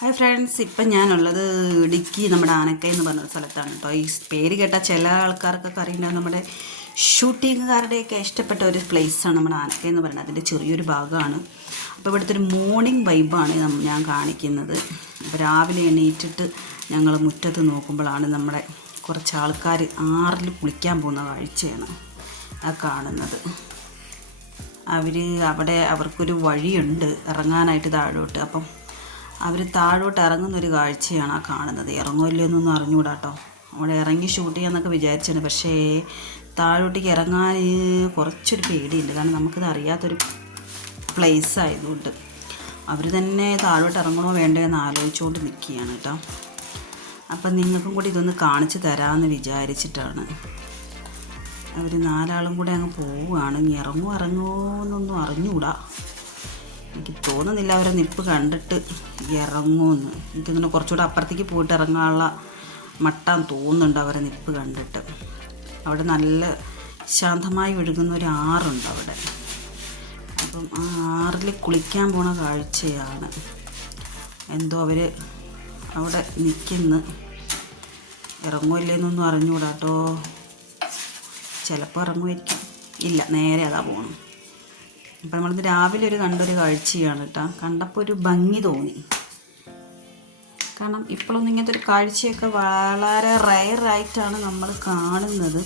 Hi friends, ഇപ്പം ഞാനുള്ളത് ഇടുക്കി നമ്മുടെ ആനക്കയം എന്ന് പറഞ്ഞ സ്ഥലത്താണ് കേട്ടോ. ഈ പേര് കേട്ട ചില ആൾക്കാർക്കൊക്കെ അറിയുന്നുണ്ടാവും. നമ്മുടെ ഷൂട്ടിങ്ങുകാരുടെയൊക്കെ ഇഷ്ടപ്പെട്ട ഒരു പ്ലേസാണ് നമ്മുടെ ആനക്കയം എന്ന് പറയുന്നത്. അതിൻ്റെ ചെറിയൊരു ഭാഗമാണ്. അപ്പോൾ ഇവിടുത്തെ ഒരു മോർണിംഗ് വൈബാണ് ഞാൻ കാണിക്കുന്നത്. അപ്പോൾ രാവിലെ എണീറ്റിട്ട് ഞങ്ങൾ മുറ്റത്ത് നോക്കുമ്പോഴാണ് നമ്മുടെ കുറച്ച് ആൾക്കാർ ആറിൽ കുളിക്കാൻ പോകുന്ന കാഴ്ചയാണ് ആ കാണുന്നത്. അവർക്കൊരു വഴിയുണ്ട് ഇറങ്ങാനായിട്ട് താഴോട്ട്. അപ്പം അവർ താഴോട്ട് ഇറങ്ങുന്നൊരു കാഴ്ചയാണ് ആ കാണുന്നത്. ഇറങ്ങുമല്ലോ എന്നൊന്നും അറിഞ്ഞുകൂടാ കേട്ടോ. അവിടെ ഇറങ്ങി ഷൂട്ട് ചെയ്യാമെന്നൊക്കെ വിചാരിച്ചാണ്. പക്ഷേ താഴോട്ടേക്ക് ഇറങ്ങാൻ കുറച്ചൊരു പേടിയുണ്ട്. കാരണം നമുക്കിത് അറിയാത്തൊരു പ്ലേസ് ആയതുകൊണ്ട് അവർ തന്നെ താഴോട്ട് ഇറങ്ങണോ വേണ്ടോ എന്ന് ആലോചിച്ചുകൊണ്ട് നിൽക്കുകയാണ് കേട്ടോ. അപ്പം നിങ്ങൾക്കും കൂടി ഇതൊന്ന് കാണിച്ചു തരാമെന്ന് വിചാരിച്ചിട്ടാണ്. അവർ നാലാളും കൂടെ അങ്ങ് പോവുകയാണ്. ഇറങ്ങുമോ എന്നൊന്നും അറിഞ്ഞുകൂടാ. എനിക്ക് തോന്നുന്നില്ല അവരെ നിപ്പ് കണ്ടിട്ട് ഇറങ്ങുമെന്ന്. എനിക്കിങ്ങനെ കുറച്ചുകൂടെ അപ്പുറത്തേക്ക് പോയിട്ട് ഇറങ്ങാനുള്ള മട്ടാൻ തോന്നുന്നുണ്ട് അവരെ നിപ്പ് കണ്ടിട്ട്. അവിടെ നല്ല ശാന്തമായി ഒഴുകുന്ന ഒരു ആറുണ്ട് അവിടെ. അപ്പം ആ ആറിൽ കുളിക്കാൻ പോണ കാഴ്ചയാണ്. എന്തോ അവർ അവിടെ നിൽക്കുന്നു. ഇറങ്ങുമല്ലേന്നൊന്നും അറിഞ്ഞുകൂടാ കേട്ടോ. ചിലപ്പോൾ ഇറങ്ങുമായിരിക്കും. ഇല്ല, നേരെ അതാ പോകണം. അപ്പം നമ്മളിത് രാവിലെ കണ്ടൊരു കാഴ്ചയാണ് കേട്ടോ. കണ്ടപ്പോൾ ഒരു ഭംഗി തോന്നി. കാരണം ഇപ്പോഴൊന്നും ഇങ്ങനത്തെ ഒരു കാഴ്ചയൊക്കെ വളരെ റയറായിട്ടാണ് നമ്മൾ കാണുന്നത്.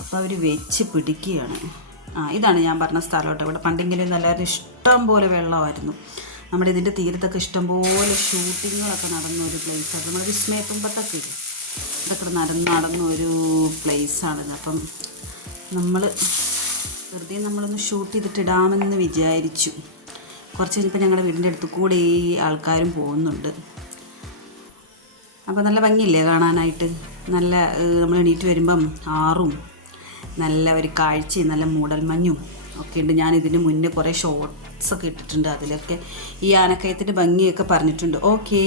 അപ്പോൾ അവർ വെച്ച് പിടിക്കുകയാണ്. ഇതാണ് ഞാൻ പറഞ്ഞ സ്ഥലം കേട്ടോ. ഇവിടെ പണ്ടെങ്കിലും നല്ലൊരു ഇഷ്ടം പോലെ വെള്ളമായിരുന്നു. നമ്മുടെ ഇതിൻ്റെ തീരത്തൊക്കെ ഇഷ്ടംപോലെ ഷൂട്ടിങ്ങുകളൊക്കെ നടന്ന ഒരു പ്ലേസാണ്. നമ്മുടെ വിസ്മയത്തുമ്പത്തൊക്കെ ഇതൊക്കെ നടന്നൊരു പ്ലേസാണിത്. അപ്പം നമ്മളൊന്ന് ഷൂട്ട് ചെയ്തിട്ടിടാമെന്ന് വിചാരിച്ചു. കുറച്ച് കഴിഞ്ഞപ്പോൾ ഞങ്ങളുടെ വീടിൻ്റെ അടുത്ത് കൂടെ ഈ ആൾക്കാരും പോകുന്നുണ്ട്. അപ്പോൾ നല്ല ഭംഗിയില്ലേ കാണാനായിട്ട്. നല്ല നമ്മൾ എണീറ്റ് വരുമ്പം ആറും നല്ല ഒരു കാഴ്ചയും നല്ല മൂടൽമഞ്ഞും ഒക്കെ ഉണ്ട്. ഞാൻ ഇതിന് മുന്നേ കുറേ ഷോർട്സൊക്കെ ഇട്ടിട്ടുണ്ട്. അതിലൊക്കെ ഈ ആനക്കയത്തിൻ്റെ ഭംഗിയൊക്കെ പറഞ്ഞിട്ടുണ്ട്. ഓക്കേ.